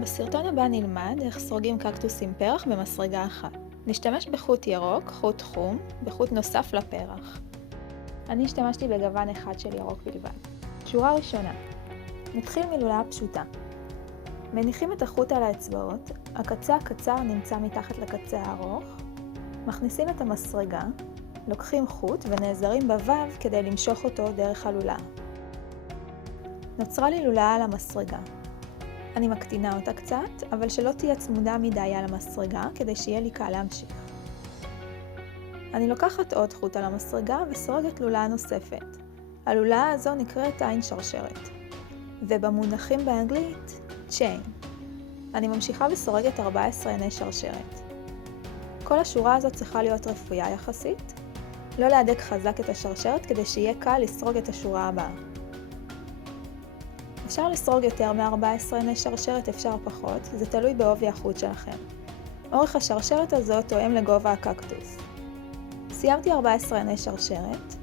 בסרטון הבא נלמד איך סורגים קקטוס עם פרח במסרגה אחת. נשתמש בחוט ירוק, חוט חום, בחוט נוסף לפרח. אני השתמשתי בגוון אחד של ירוק בלבד. שורה ראשונה. נתחיל מלולאה פשוטה. מניחים את החוט על האצבעות, הקצה הקצר נמצא מתחת לקצה הארוך, מכניסים את המסרגה, לוקחים חוט ונעזרים בוו כדי למשוך אותו דרך הלולאה. נוצרה לי לולאה על המסרגה. אני מקטינה אותה קצת, אבל שלא תהיה צמודה מדי על המסרגה, כדי שיהיה לי קל להמשיך. אני לוקחת עוד חוט על המסרגה וסורגת לולאה נוספת. הלולאה הזו נקראת עין שרשרת, ובמונחים באנגלית, chain. אני ממשיכה וסורגת 14 עיני שרשרת. כל השורה הזו צריכה להיות רפויה יחסית, לא להדק חזק את השרשרת כדי שיהיה קל לסרוג את השורה הבאה. אפשר לסרוג יותר מ-14 עיני שרשרת, אפשר פחות, זה תלוי בעובי החוט שלכם. אורך השרשרת הזו תואם לגובה הקקטוס. סיימתי 14 עיני שרשרת.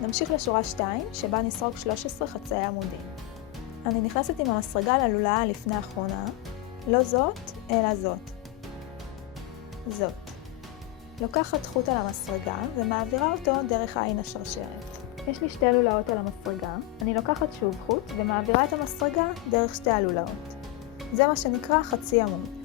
נמשיך לשורה 2, שבה נסרוג 13 חצאי עמודים. אני נכנסת עם המסרגה ללולאה לפני האחרונה, לא זאת, אלא זאת. זאת. לוקחת חוט על המסרגה ומעבירה אותו דרך עין השרשרת. יש לי שתי לולאות על המסרגה, אני לוקחת שוב חוט ומעבירה את המסרגה דרך שתי הלולאות. זה מה שנקרא חצי עמוד.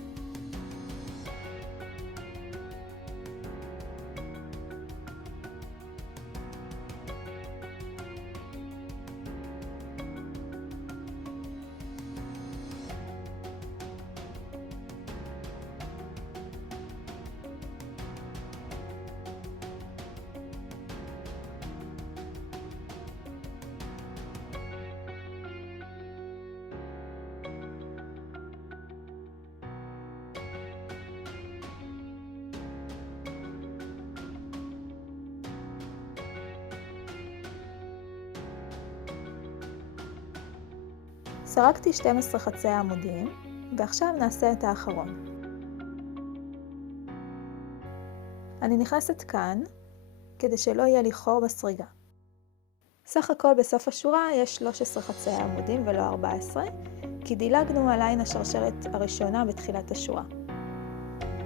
סרקתי 12 חצאי עמודים, ועכשיו נעשה את האחרון. אני נכנסת כאן, כדי שלא יהיה לי חור בסריגה. סך הכל בסוף השורה יש 13 חצאי עמודים ולא 14, כי דילגנו על עין השרשרת הראשונה בתחילת השורה.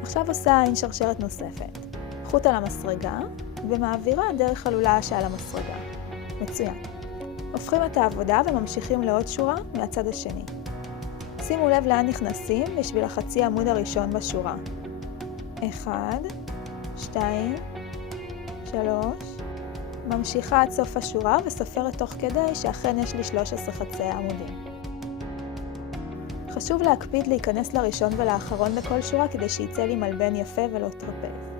עכשיו עושה עין שרשרת נוספת, חוט על המסרגה, ומעבירה דרך הלולאה שעל המסרגה. מצוין. הופכים את העבודה וממשיכים לעוד שורה מהצד השני. שימו לב לאן נכנסים בשביל החצי עמוד הראשון בשורה. 1, 2, 3, ממשיכה עד סוף השורה וסופרת תוך כדי שאכן יש לי 13 חצאי עמודים. חשוב להקפיד להיכנס לראשון ולאחרון בכל שורה כדי שיצא לי מלבן יפה ולא טרפז.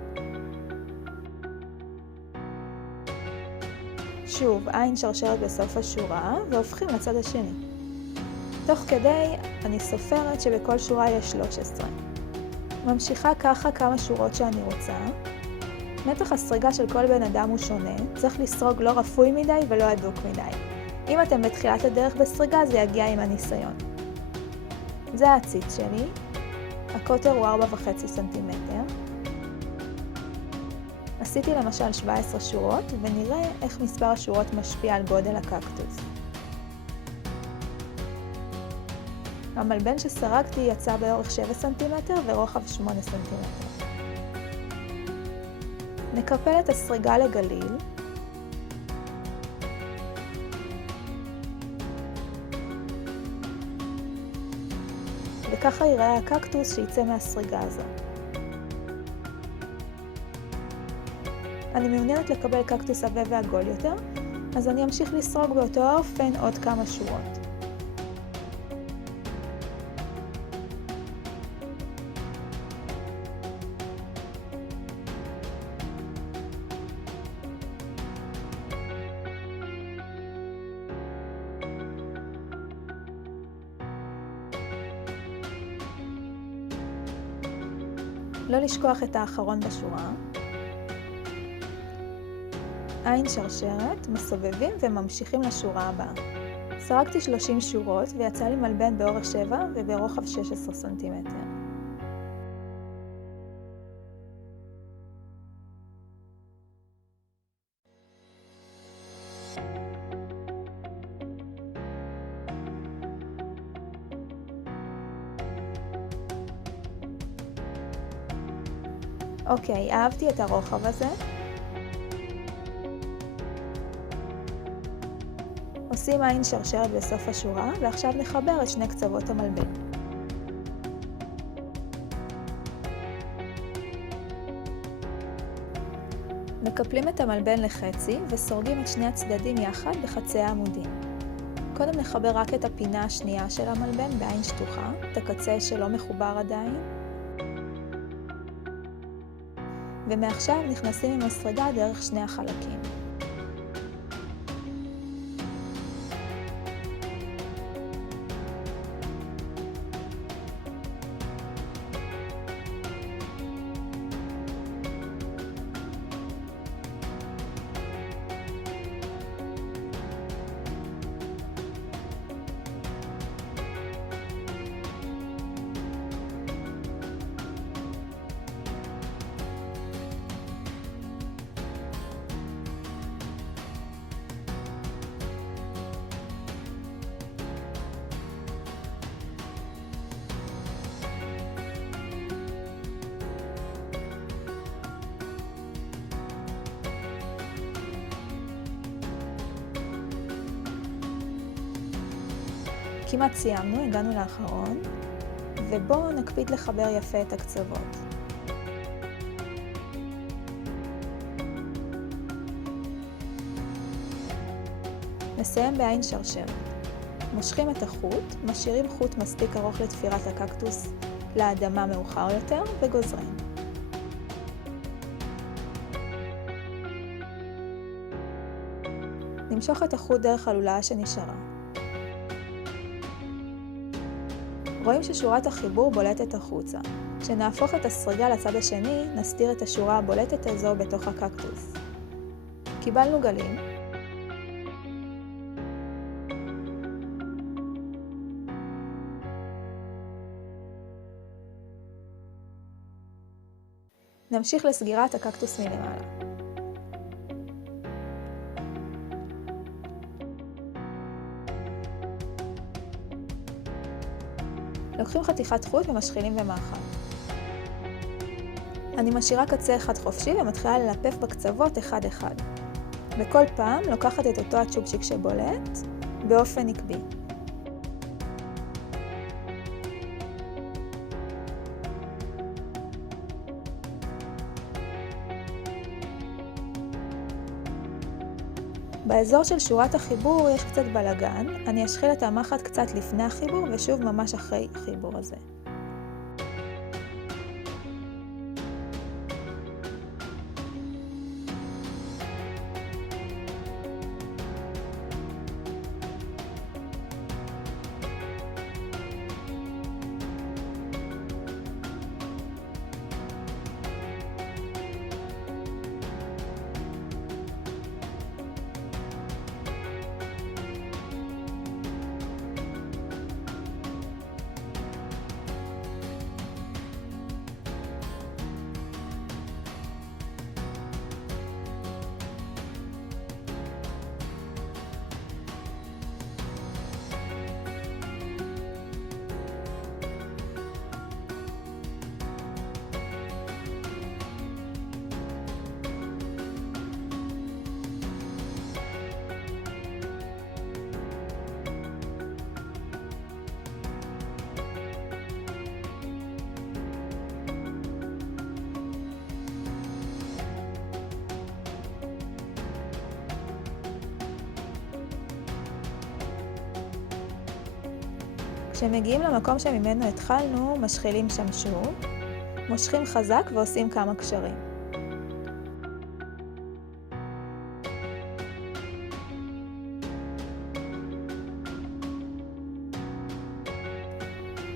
שוב, עין שרשרת בסוף השורה והופכים לצד השני. תוך כדי אני סופרת שבכל שורה יש 13. ממשיכה ככה כמה שורות שאני רוצה. מתח הסריגה של כל בן אדם הוא שונה, צריך לסרוג לא רפוי מדי ולא הדוק מדי. אם אתם בתחילת הדרך בסריגה זה יגיע עם הניסיון. זה הציץ שלי, הקוטר הוא 4.5 סנטימטר. עשיתי למשל 17 שורות ונראה איך מספר השורות משפיע על גודל הקקטוס. המלבן שסרקתי יצא באורך 7 סנטימטר ורוחב 8 סנטימטר. נקפל את הסריגה לגליל. וככה ייראה הקקטוס שיצא מהסריגה הזו. אני מעוניינת לקבל קקטוס עבה ועגול יותר, אז אני אמשיך לסרוג באותו האופן עוד כמה שורות. לא לשכוח את האחרון בשורה. עין שרשרת, מסובבים וממשיכים לשורה הבאה. סרקתי 30 שורות ויצא לי מלבן באורך 7 וברוחב 16 סנטימטר. אוקיי, אהבתי את הרוחב הזה. עושים עין שרשרת בסוף השורה, ועכשיו נחבר את שני קצוות המלבן. מקפלים את המלבן לחצי וסורגים את שני הצדדים יחד בחצי העמודים. קודם נחבר רק את הפינה השנייה של המלבן בעין שטוחה, את הקצה שלא מחובר עדיין. ומעכשיו נכנסים עם הסריגה דרך שני החלקים. כמעט סיימנו, הגענו לאחרון, ובואו נקפיד לחבר יפה את הקצוות. נסיים בעין שרשרת. מושכים את החוט, משאירים חוט מספיק ארוך לתפירת הקקטוס לאדמה מאוחר יותר וגוזרים. נמשוך את החוט דרך הלולאה שנשארה. רואים ששורת החיבור בולטת החוצה. כשנהפוך את הסריגה לצד השני, נסתיר את השורה הבולטת הזו בתוך הקקטוס. קיבלנו גלים. נמשיך לסגירת הקקטוס מלמעלה. לוקחים חתיכת חוט ומשחילים במאכל. אני משאירה קצה אחד חופשי ומתחילה ללפף בקצוות אחד אחד. בכל פעם לוקחת את אותו הצ'ופצ'יק שבולט באופן עקבי. באזור של שורת החיבור יש קצת בלגן, אני אשחיל את המחט קצת לפני החיבור ושוב ממש אחרי החיבור הזה. כשמגיעים למקום שממנו התחלנו, משחילים שם שוב, מושכים חזק ועושים כמה קשרים.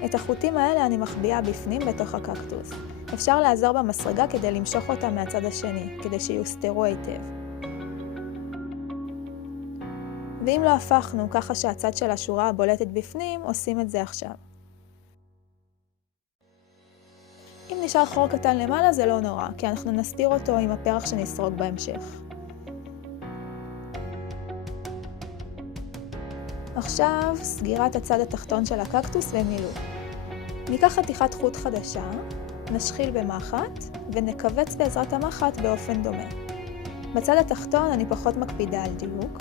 את החוטים האלה אני מחביאה בפנים בתוך הקקטוס. אפשר לעזור במסרגה כדי למשוך אותם מהצד השני, כדי שיוסתרו היטב. ואם לא הפכנו ככה שהצד של השורה בולטת בפנים, עושים את זה עכשיו. אם נשאר חור קטן למעלה זה לא נורא, כי אנחנו נסתיר אותו עם הפרח שנסרוג בהמשך. עכשיו סגירת הצד התחתון של הקקטוס ומילוי. ניקח חתיכת חוט חדשה, נשחיל במחט ונכווץ בעזרת המחט באופן דומה. בצד התחתון אני פחות מקפידה על דיוק.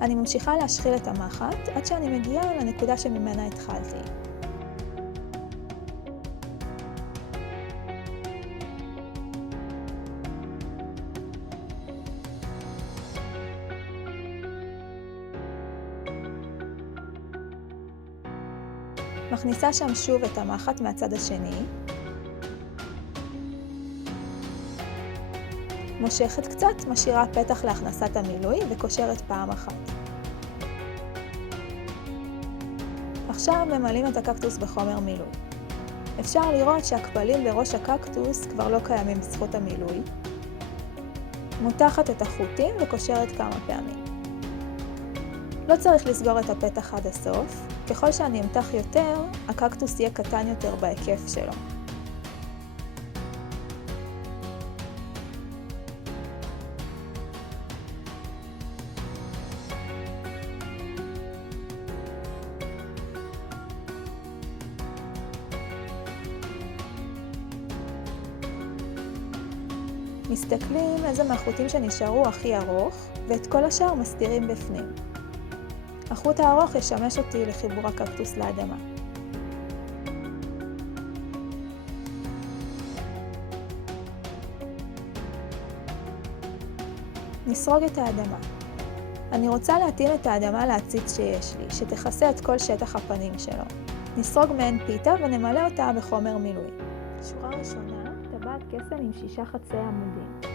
אני ממשיכה להשחיל את המחט עד שאני מגיעה לנקודה שממנה התחלתי. מכניסה שם שוב את המחט מהצד השני. מושכת קצת, משאירה פתח להכנסת המילוי וקושרת פעם אחת. עכשיו ממלאים את הקקטוס בחומר מילוי. אפשר לראות שהקפלים בראש הקקטוס כבר לא קיימים בזכות המילוי. מותחת את החוטים וקושרת כמה פעמים. לא צריך לסגור את הפתח עד הסוף. ככל שאני אמתח יותר, הקקטוס יהיה קטן יותר בהיקף שלו. מסתכלים איזה מהחוטים שנשארו הכי ארוך, ואת כל השאר מסתירים בפנים. החוט הארוך ישמש אותי לחיבור הקקטוס לאדמה. נסרוג את האדמה. אני רוצה להתאים את האדמה לעציץ שיש לי, שתכסה את כל שטח הפנים שלו. נסרוג מעין פיתה ונמלא אותה בחומר מילוי. שורה ראשונה, טבעת קסם עם 6 חצאי עמודים.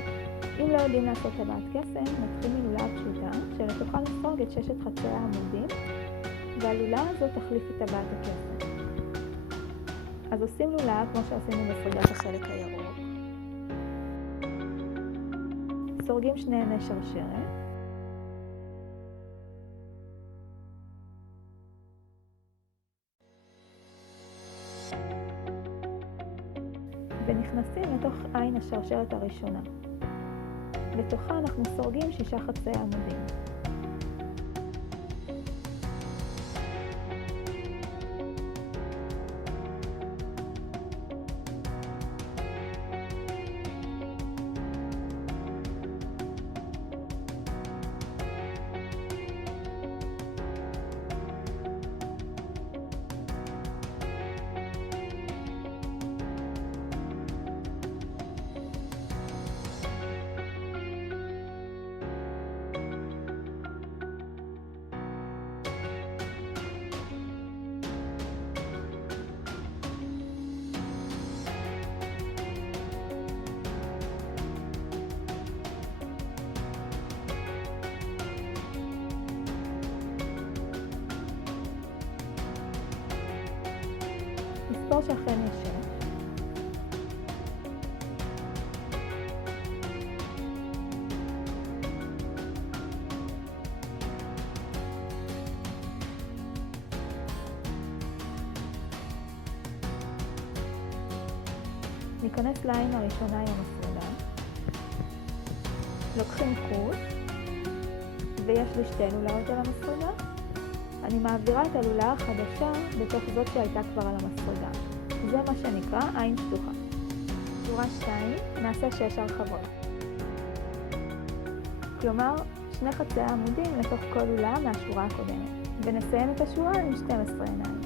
אם לא יודעים לעשות טבעת קסם, נתחיל מלולה פשוטה, שלתוכה נסרוג את 6 חצאי העמודים, והלולה הזאת תחליף את טבעת הקסם. אז עושים לולה כמו שעשינו בסריגת החלק הירוק. סורגים 2 עיני שרשרת. ונכנסים לתוך עין השרשרת הראשונה. בתוכה אנחנו סורגים 6 חצאי עמודים. נספור שאכן יש 6. ניכנס לעין הראשונה עם המפרדה. לוקחים חוט, ויש לי 2 לולאות על המפרדה. אני מעבירה את הלולה החדשה בתוך זאת שהייתה כבר על המפרדה. זה מה שנקרא עין פתוחה. שורה 2, נעשה 6 הרחבות. כלומר, 2 חצאי עמודים לתוך כל לולה מהשורה הקודמת. ונסיים את השורה עם 12 עיניים.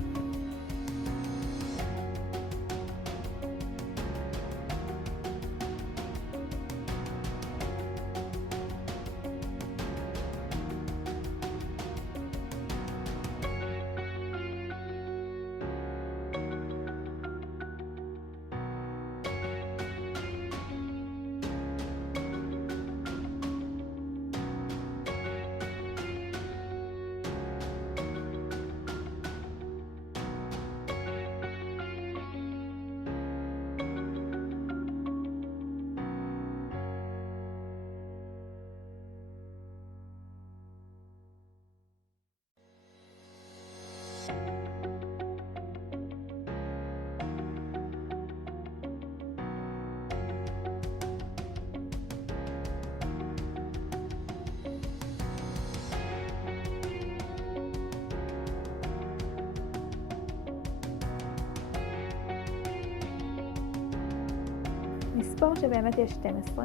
נספור שבאמת יש 12.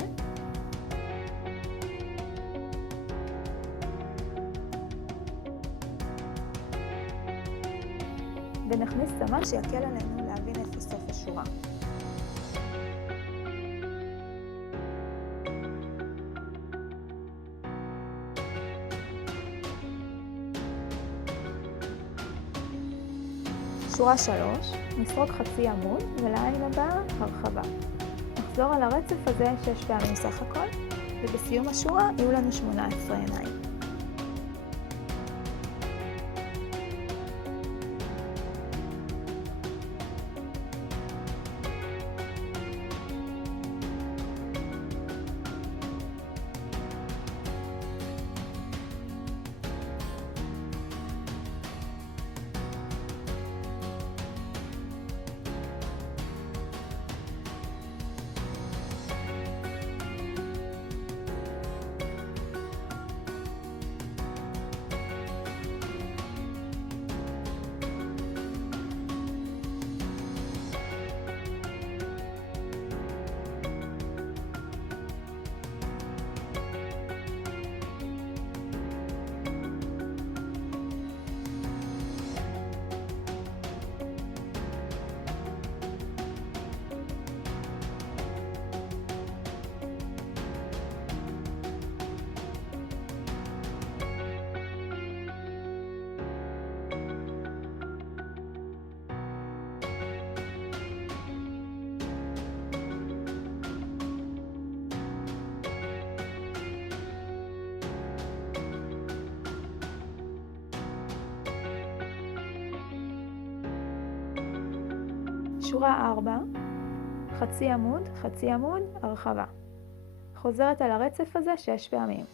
ונכניס סמן שיקל עלינו להבין איפה סוף השורה. שורה 3, נסרוק חצי עמוד ולעין הבאה הרחבה. נחזור על הרצף הזה 6 פעמים סך הכל, ובסיום השורה יהיו לנו 18 עיניים. שורה 4, חצי עמוד, הרחבה. חוזרת על הרצף הזה 6 פעמים.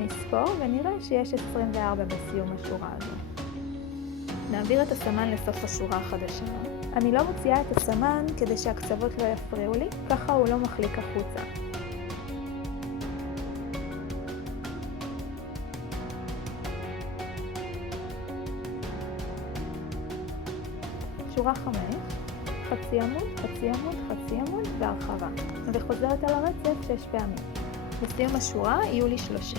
נספור ונראה שיש 24 בסיום השורה הזו. נעביר את הסמן לסוף השורה החדשה. אני לא מוציאה את הסמן כדי שהקצוות לא יפריעו לי, ככה הוא לא מחליק החוצה. שורה 5, חצי עמוד והרחבה. וחוזרת על הרצף 6 פעמים. בסיום השורה יהיו לי 30.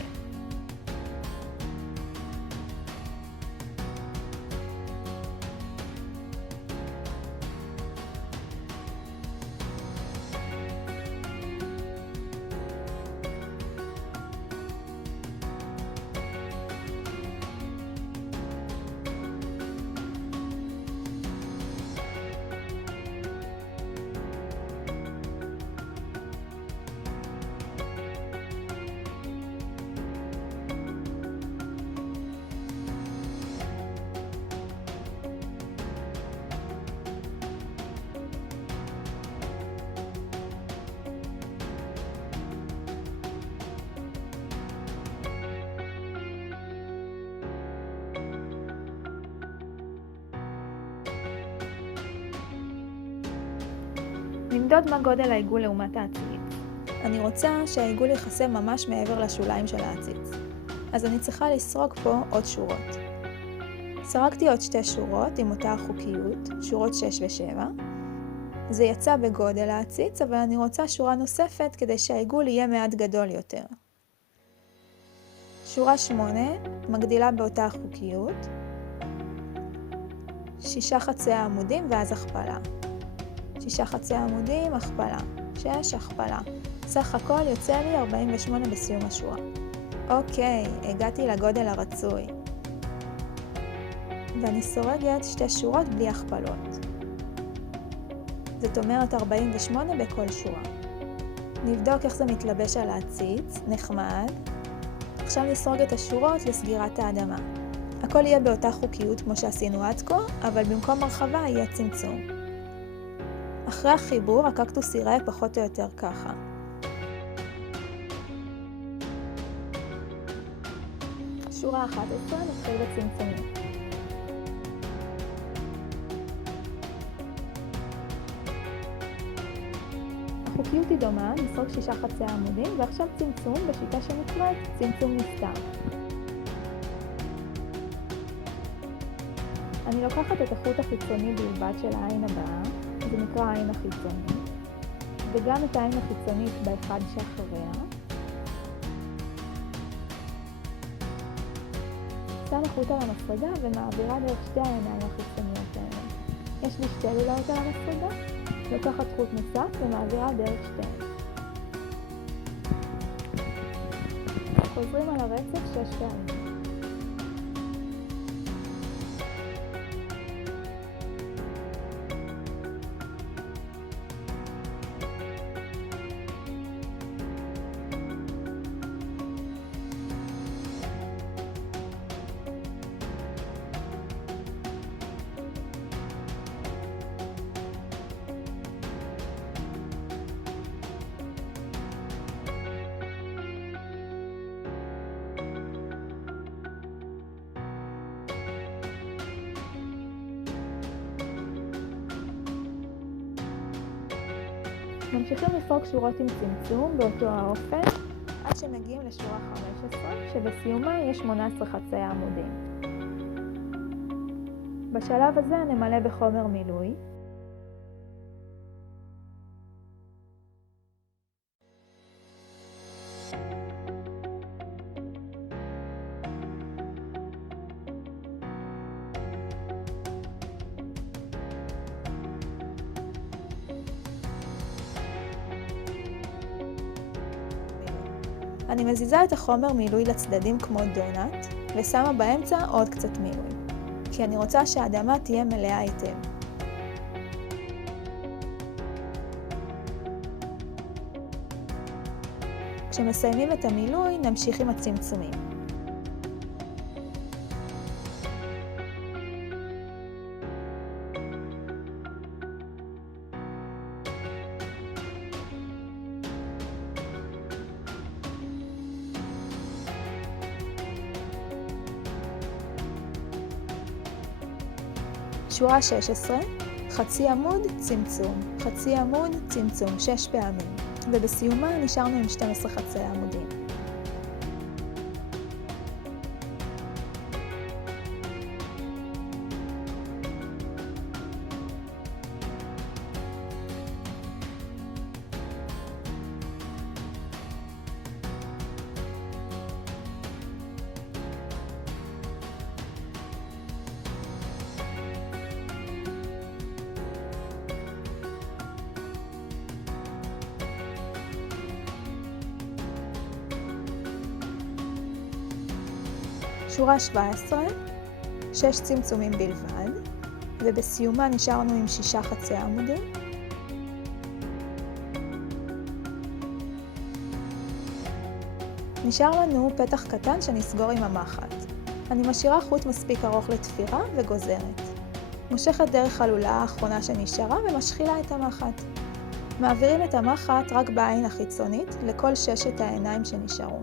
נמדוד מה גודל העיגול לעומת העציץ. אני רוצה שהעיגול יכסה ממש מעבר לשוליים של העציץ. אז אני צריכה לסרוק פה עוד שורות. סרקתי עוד 2 שורות עם אותה החוקיות, שורות 6 ו-7. זה יצא בגודל העציץ, אבל אני רוצה שורה נוספת כדי שהעיגול יהיה מעט גדול יותר. שורה 8 מגדילה באותה החוקיות. 6 חצאי עמודים ואז הכפלה. 6 חצאי עמודים, הכפלה. 6, הכפלה. סך הכל יוצא לי 48 בסיום השורה. אוקיי, הגעתי לגודל הרצוי. ואני סורגת 2 שורות בלי הכפלות. זאת אומרת 48 בכל שורה. נבדוק איך זה מתלבש על העציץ, נחמד. עכשיו נסרוג את השורות לסגירת האדמה. הכל יהיה באותה חוקיות כמו שעשינו עד כה, אבל במקום הרחבה יהיה צמצום. אחרי החיבור הקקטוס ייראה פחות או יותר ככה. שורה 11 נתחיל בצמצומים. החוקיות היא דומה, נסרוג 6 חצאי עמודים, ועכשיו צמצום בשיטה שנקראת צמצום נסתר. אני לוקחת את החוט החיצוני בלבד של העין הבאה, זה נקרא העין החיצוני, וגם את העין החיצונית באחד שאחריה. שם החוט על המפרידה ומעבירה דרך שתי העיניים החיצוניות האלה. יש לי שתי לולאות על המפרידה, לוקחת חוט נוסף ומעבירה דרך שתיהן. חוזרים על הרצף 6 פעמים. ממשיכים לפרוק שורות עם צמצום באותו האופן עד שמגיעים לשורה 15 שבסיומה יש 18 חצאי עמודים. בשלב הזה נמלא בחומר מילוי. אני מזיזה את החומר מילוי לצדדים כמו דונט, ושמה באמצע עוד קצת מילוי, כי אני רוצה שהאדמה תהיה מלאה היטב. כשמסיימים את המילוי, נמשיך עם הצמצומים. שורה 16, חצי עמוד, צמצום, חצי עמוד, צמצום, 6 פעמים, ובסיומה נשארנו עם 12 חצאי עמודים. שורה 17, 6 צמצומים בלבד, ובסיומה נשארנו עם 6 חצאי עמודים. נשאר לנו פתח קטן שנסגור עם המחט. אני משאירה חוט מספיק ארוך לתפירה וגוזרת. מושכת דרך הלולה האחרונה שנשארה ומשחילה את המחט. מעבירים את המחט רק בעין החיצונית לכל 6 העיניים שנשארו.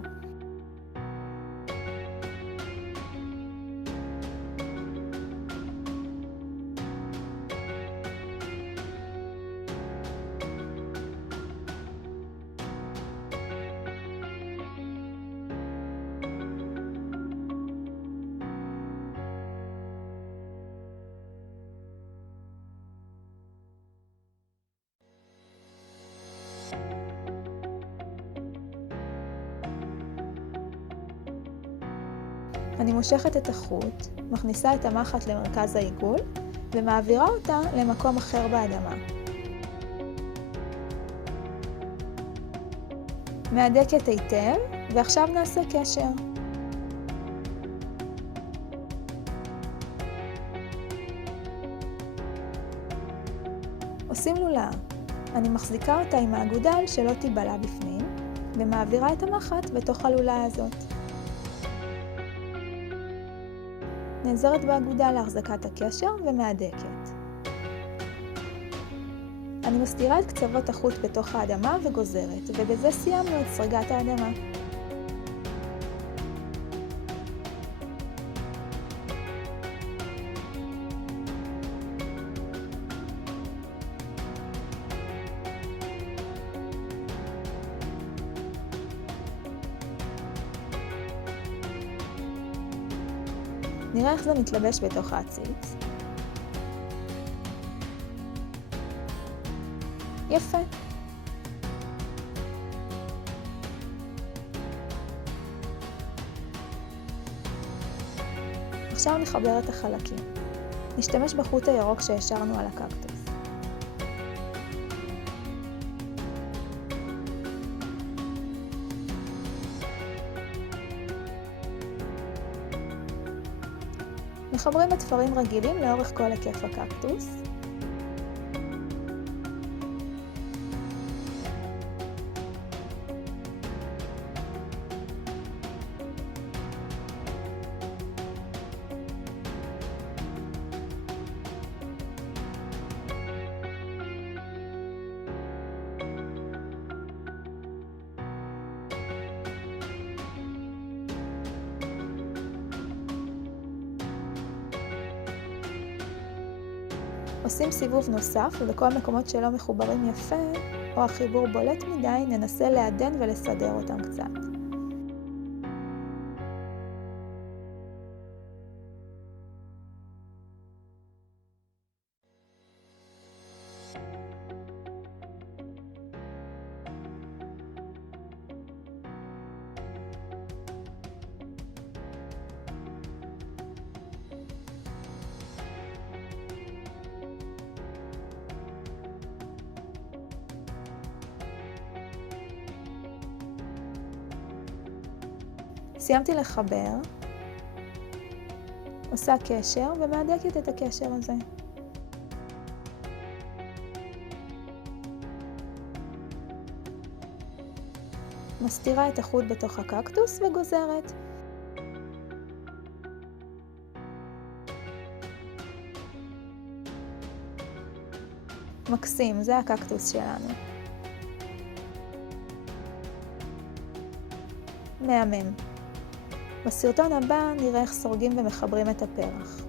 אני מושכת את החוט, מכניסה את המחט למרכז העיגול ומעבירה אותה למקום אחר באדמה. מהדקת היטב, ועכשיו נעשה קשר. עושים לולה. אני מחזיקה אותה עם האגודל שלא תיבלע בפנים, ומעבירה את המחט בתוך הלולה הזאת. נעזרת באגודל להחזקת הקשר ומהדקת. אני מסתירה את קצוות החוט בתוך האדמה וגוזרת, ובזה סיימנו את סריגת האדמה. נראה איך זה מתלבש בתוך העציץ. יפה. עכשיו נחבר את החלקים. נשתמש בחוט הירוק שהשארנו על הקקטוס. מחברים בתפרים רגילים לאורך כל היקף הקקטוס. עושים סיבוב נוסף, ובכל מקומות שלא מחוברים יפה, או החיבור בולט מדי, ננסה לעדן ולסדר אותם קצת. סיימתי לחבר, עושה קשר ומהדקת את הקשר הזה. מסתירה את החוט בתוך הקקטוס וגוזרת. מקסים, זה הקקטוס שלנו. מהמם. בסרטון הבא נראה איך סורגים ומחברים את הפרח.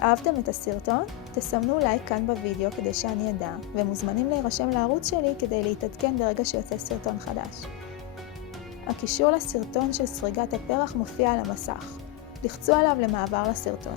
אהבתם את הסרטון? תסמנו לייק כאן בווידאו כדי שאני אדע, ומוזמנים להירשם לערוץ שלי כדי להתעדכן ברגע שיוצא סרטון חדש. הקישור לסרטון של סריגת הפרח מופיע על המסך. לחצו עליו למעבר לסרטון.